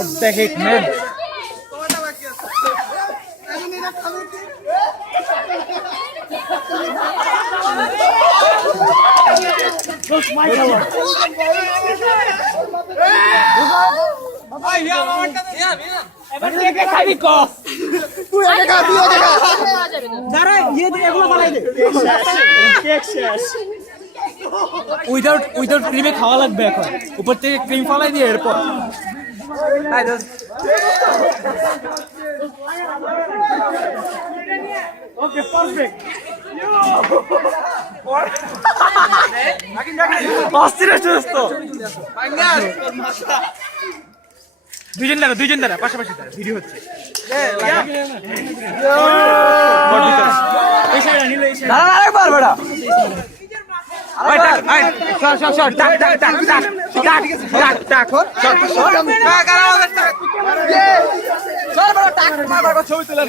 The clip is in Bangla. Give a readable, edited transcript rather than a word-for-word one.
What the heck, man? That's my color. এবার কে খাবি ক তুই আগে খা তুই আগে খা দাঁড়া ইয়ে দে এগুলো বানাই দে কেক শেষ উইদাউট ক্রিমে খাওয়া লাগবে এখন উপর থেকে ক্রিম ফালাই দিয়ে এরপর আই দোস্ত ওকে পারফেক্ট অস্থির দোস্ত দুইজন দাঁড়া পাশাপাশি দাঁড়া ভিডিও হচ্ছে আরেকবার বেড়া ছবি তুলে